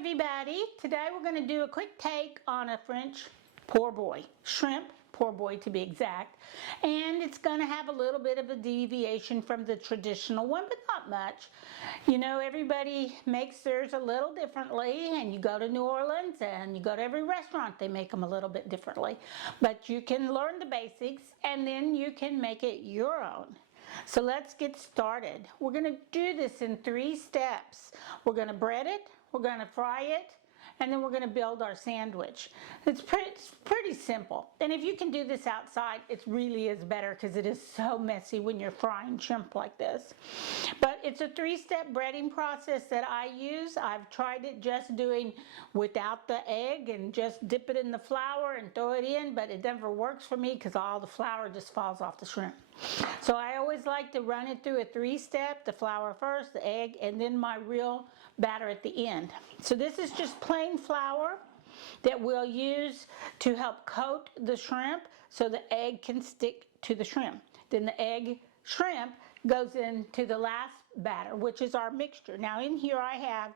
everybody, today we're going to do a quick take on a French poor boy, shrimp poor boy to be exact, and it's going to have a little bit of a deviation from the traditional one, but not much. You know, everybody makes theirs a little differently, and you go to New Orleans and you go to every restaurant, they make them a little bit differently, but you can learn the basics and then you can make it your own. So let's get started. We're going to do this in 3 steps. We're going to bread it, we're going to fry it, and then we're going to build our sandwich. It's pretty simple. And if you can do this outside, it really is better because it is so messy when you're frying shrimp like this. But it's a 3-step breading process that I use. I've tried it just doing without the egg and just dip it in the flour and throw it in, but it never works for me because all the flour just falls off the shrimp. So I always like to run it through a 3-step, the flour first, the egg, and then my real batter at the end. So this is just plain flour that we'll use to help coat the shrimp so the egg can stick to the shrimp. Then the egg shrimp goes into the last batter, which is our mixture. Now in here I have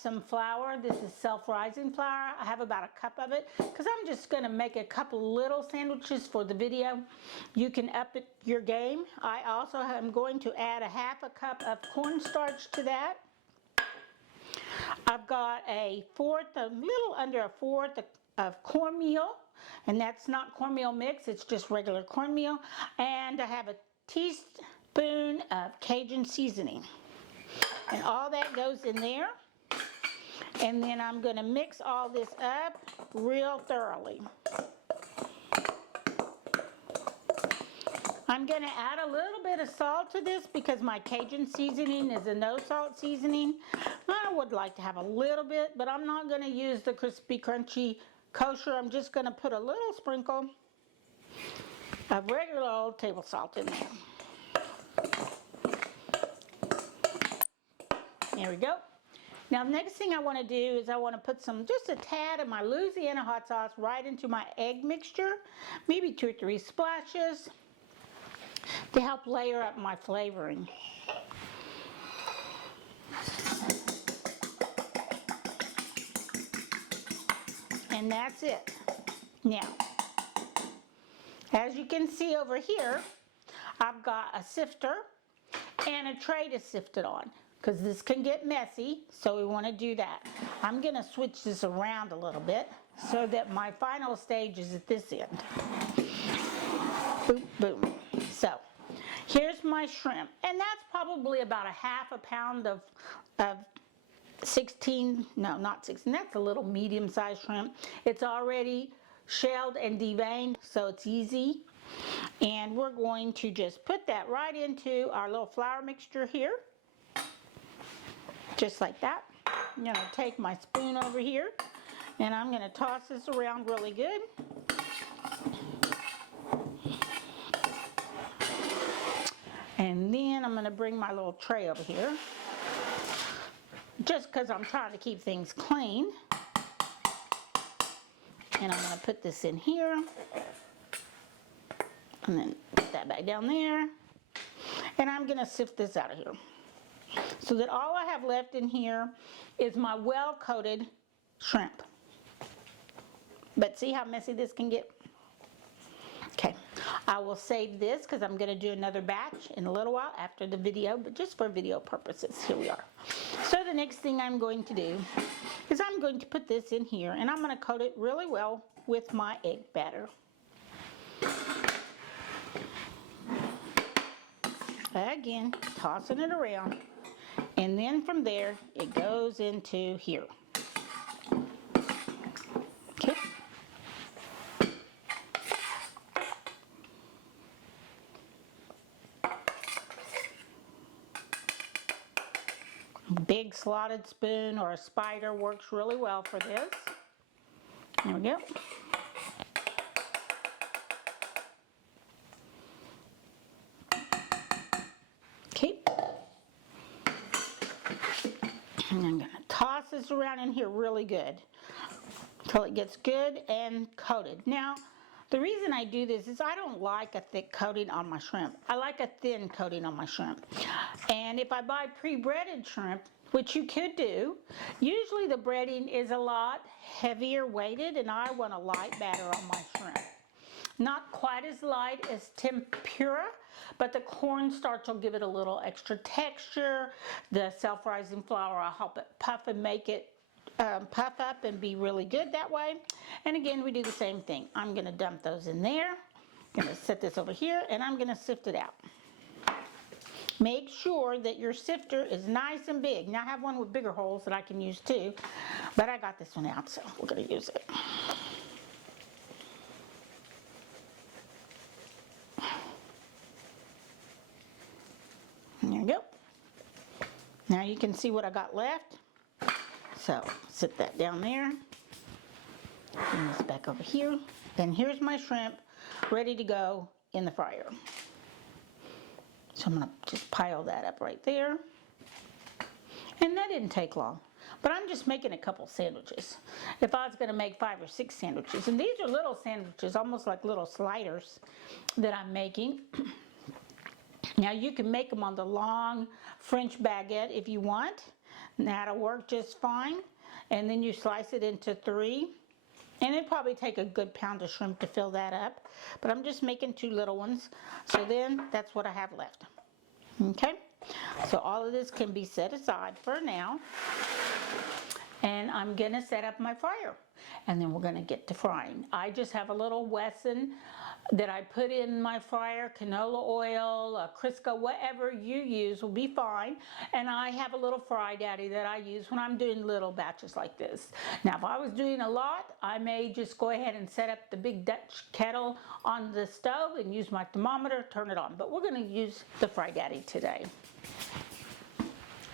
some flour. This is self-rising flour. I have about a cup of it because I'm just going to make a couple little sandwiches for the video. You can up it your game. I also am going to add a half a cup of cornstarch to that. I've got a little under a fourth of cornmeal, and that's not cornmeal mix, it's just regular cornmeal. And I have a teaspoon of Cajun seasoning. And all that goes in there. And then I'm going to mix all this up real thoroughly. I'm going to add a little bit of salt to this because my Cajun seasoning is a no salt seasoning. I would like to have a little bit, but I'm not going to use the crispy crunchy kosher. I'm just going to put a little sprinkle of regular old table salt in there. There we go. Now the next thing I want to do is I want to put just a tad of my Louisiana hot sauce right into my egg mixture, maybe 2 or 3 splashes to help layer up my flavoring. And that's it. Now, as you can see over here, I've got a sifter and a tray to sift it on, because this can get messy, so we want to do that. I'm going to switch this around a little bit so that my final stage is at this end. Boom, boom. So, here's my shrimp, and that's probably about a half a pound of 16, no, not 16, that's a little medium-sized shrimp. It's already shelled and deveined, so it's easy. And we're going to just put that right into our little flour mixture here. Just like that. I'm going to take my spoon over here and I'm going to toss this around really good. And then I'm going to bring my little tray over here, just because I'm trying to keep things clean. And I'm going to put this in here and then put that back down there. And I'm going to sift this out of here, so that all I have left in here is my well-coated shrimp. But see how messy this can get? Okay, I will save this because I'm going to do another batch in a little while after the video, but just for video purposes, here we are. So the next thing I'm going to do is I'm going to put this in here and I'm going to coat it really well with my egg batter. Again, tossing it around. And then from there, it goes into here. Okay. Big slotted spoon or a spider works really well for this. There we go. Okay. And I'm going to toss this around in here really good until it gets good and coated. Now, the reason I do this is I don't like a thick coating on my shrimp. I like a thin coating on my shrimp. And if I buy pre-breaded shrimp, which you could do. Usually the breading is a lot heavier weighted, and I want a light batter on my shrimp. Not quite as light as tempura, but the cornstarch will give it a little extra texture. The self-rising flour will help it puff and make it puff up and be really good that way. And again, we do the same thing. I'm going to dump those in there. I'm going to set this over here, and I'm going to sift it out. Make sure that your sifter is nice and big. Now I have one with bigger holes that I can use too, but I got this one out, so we're going to use it. There you go. Now you can see what I got left. So sit that down there. Bring this back over here. And here's my shrimp ready to go in the fryer. So I'm going to just pile that up right there. And that didn't take long. But I'm just making a couple sandwiches. If I was going to make 5 or 6 sandwiches. And these are little sandwiches, almost like little sliders that I'm making. Now you can make them on the long French baguette if you want. That'll work just fine. And then you slice it into 3. And it'd probably take a good pound of shrimp to fill that up. But I'm just making 2 little ones. So then that's what I have left. Okay? So all of this can be set aside for now. And I'm going to set up my fryer. And then we're going to get to frying. I just have a little Wesson that I put in my fryer. Canola oil, Crisco, whatever you use will be fine. And I have a little Fry Daddy that I use when I'm doing little batches like this. Now if I was doing a lot, I may just go ahead and set up the big Dutch kettle on the stove and use my thermometer, turn it on. But we're going to use the Fry Daddy today.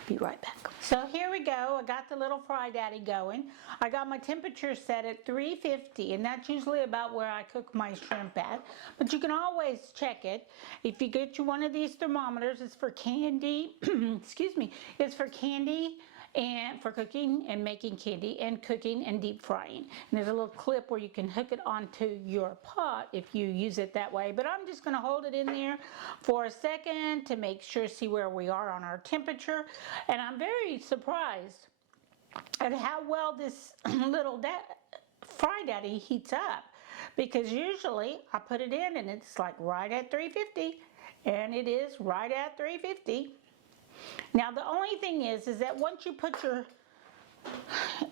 Be right back. So here we go. I got the little Fry Daddy going. I got my temperature set at 350, and that's usually about where I cook my shrimp at. But you can always check it. If you get you one of these thermometers, it's for candy. Excuse me. It's for candy and for cooking and making candy and cooking and deep frying. And there's a little clip where you can hook it onto your pot if you use it that way. But I'm just going to hold it in there for a second to make sure, see where we are on our temperature. And I'm very surprised at how well this little Fry Daddy heats up, because usually I put it in and it's like right at 350, and it is right at 350. Now the only thing is that once you put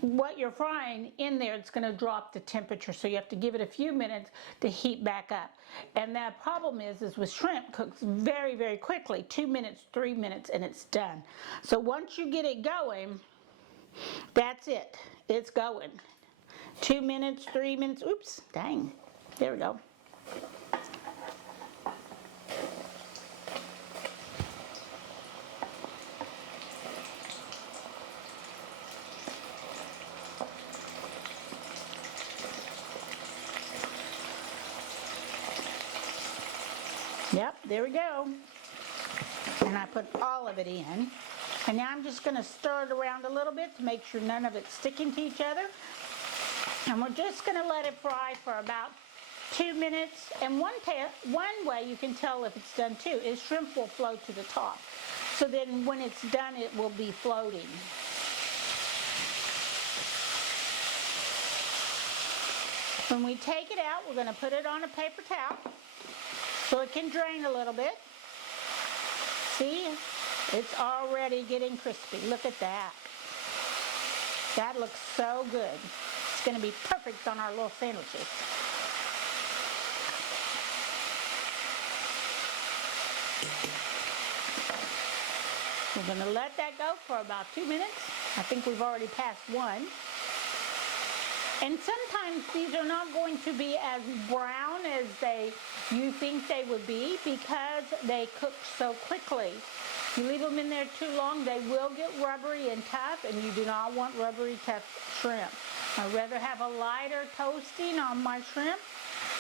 what you're frying in there, it's going to drop the temperature, so you have to give it a few minutes to heat back up. And that problem is with shrimp, cooks very, very quickly, 2 minutes, 3 minutes, and it's done. So once you get it going, that's it. It's going. 2 minutes, 3 minutes. Oops, dang. There we go. Yep, there we go. And I put all of it in. And now I'm just going to stir it around a little bit to make sure none of it's sticking to each other. And we're just going to let it fry for about 2 minutes. And one way you can tell if it's done too is shrimp will float to the top. So then when it's done, it will be floating. When we take it out, we're going to put it on a paper towel so it can drain a little bit. See, it's already getting crispy. Look at that. That looks so good. It's going to be perfect on our little sandwiches. We're going to let that go for about 2 minutes. I think we've already passed 1. And sometimes these are not going to be as brown as you think they would be, because they cook so quickly. If you leave them in there too long, they will get rubbery and tough, and you do not want rubbery, tough shrimp. I'd rather have a lighter toasting on my shrimp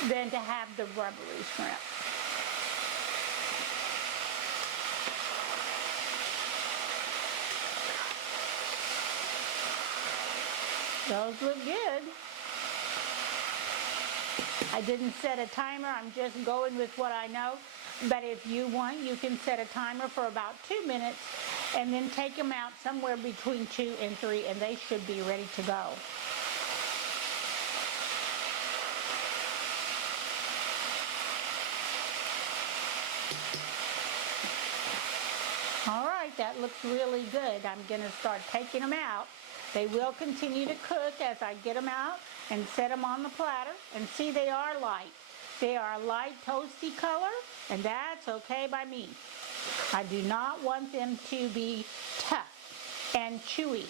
than to have the rubbery shrimp. Those look good. I didn't set a timer, I'm just going with what I know. But if you want, you can set a timer for about 2 minutes and then take them out somewhere between 2 and 3, and they should be ready to go. All right, that looks really good. I'm gonna start taking them out. They will continue to cook as I get them out and set them on the platter. And see, they are light. They are a light toasty color, and that's okay by me. I do not want them to be tough and chewy,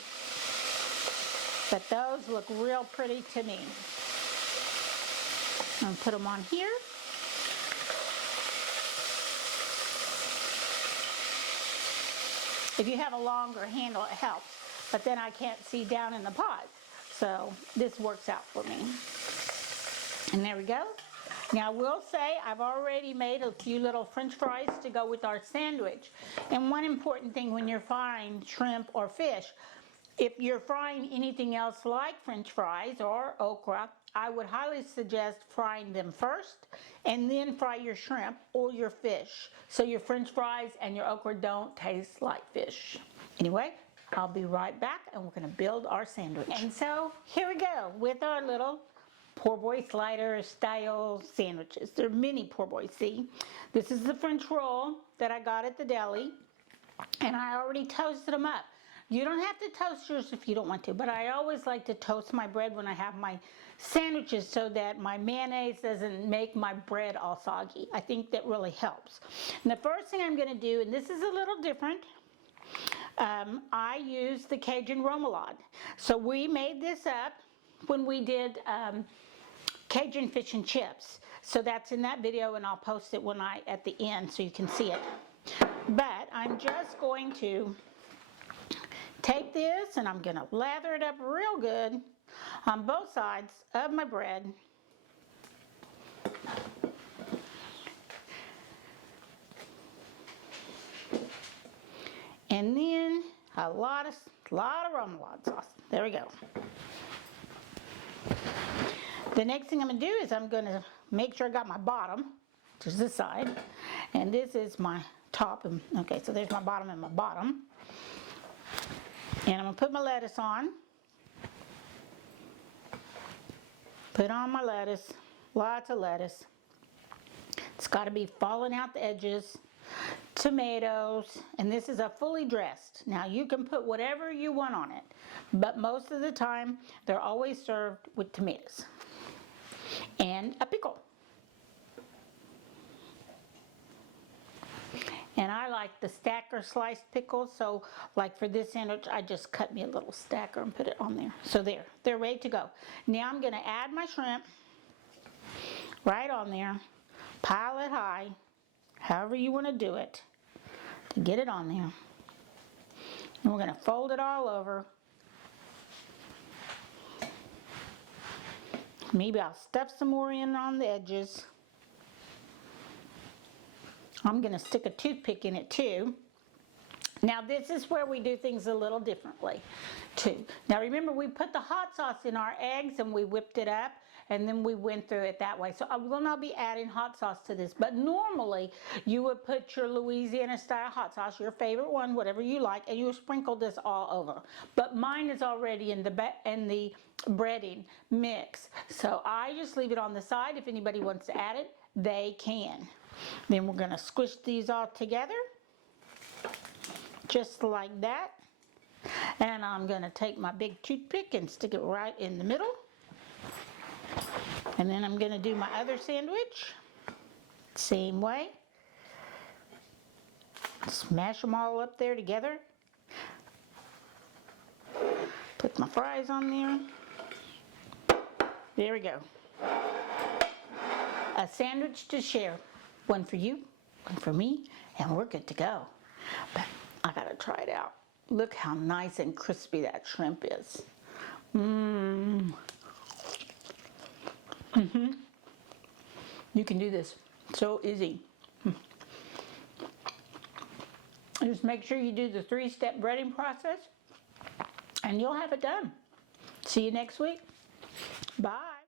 but those look real pretty to me. I'm gonna put them on here. If you have a longer handle, it helps, but then I can't see down in the pot. So this works out for me. And there we go. Now I will say I've already made a few little French fries to go with our sandwich. And one important thing when you're frying shrimp or fish, if you're frying anything else like French fries or okra, I would highly suggest frying them first and then fry your shrimp or your fish, so your French fries and your okra don't taste like fish. Anyway, I'll be right back and we're gonna build our sandwich. And so here we go with our little poor boy slider style sandwiches. They're mini poor boys, see? This is the French roll that I got at the deli, and I already toasted them up. You don't have to toast yours if you don't want to, but I always like to toast my bread when I have my sandwiches so that my mayonnaise doesn't make my bread all soggy. I think that really helps. And the first thing I'm going to do, and this is a little different, I use the Cajun Remoulade. So we made this up when we did Cajun fish and chips. So that's in that video, and I'll post it when at the end so you can see it. But I'm just going to take this and I'm going to lather it up real good on both sides of my bread. And then a lot of remoulade sauce. There we go. The next thing I'm going to do is I'm going to make sure I got my bottom, which is this side, and this is my top. Okay, so there's my bottom and my bottom. And I'm going to put my lettuce on. Put on my lettuce, lots of lettuce. It's got to be falling out the edges. Tomatoes, and this is a fully dressed. Now you can put whatever you want on it, but most of the time they're always served with tomatoes and a pickle. And I like the stacker sliced pickles, so like for this sandwich, I just cut me a little stacker and put it on there. So there, they're ready to go. Now I'm gonna add my shrimp right on there, pile it high, however you wanna do it, to get it on there. And we're gonna fold it all over. Maybe I'll stuff some more in on the edges. I'm going to stick a toothpick in it too. Now this is where we do things a little differently too. Now remember, we put the hot sauce in our eggs and we whipped it up, and then we went through it that way. So I will not be adding hot sauce to this, but normally you would put your Louisiana style hot sauce, your favorite one, whatever you like, and you sprinkle this all over. But mine is already in the breading mix, so I just leave it on the side. If anybody wants to add it, they can. Then we're going to squish these all together, just like that. And I'm going to take my big toothpick and stick it right in the middle. And then I'm going to do my other sandwich, same way. Smash them all up there together. Put my fries on there. There we go. A sandwich to share. One for you, one for me, and we're good to go. But I gotta try it out. Look how nice and crispy that shrimp is. You can do this. So easy. Just make sure you do the 3-step breading process, and you'll have it done. See you next week. Bye.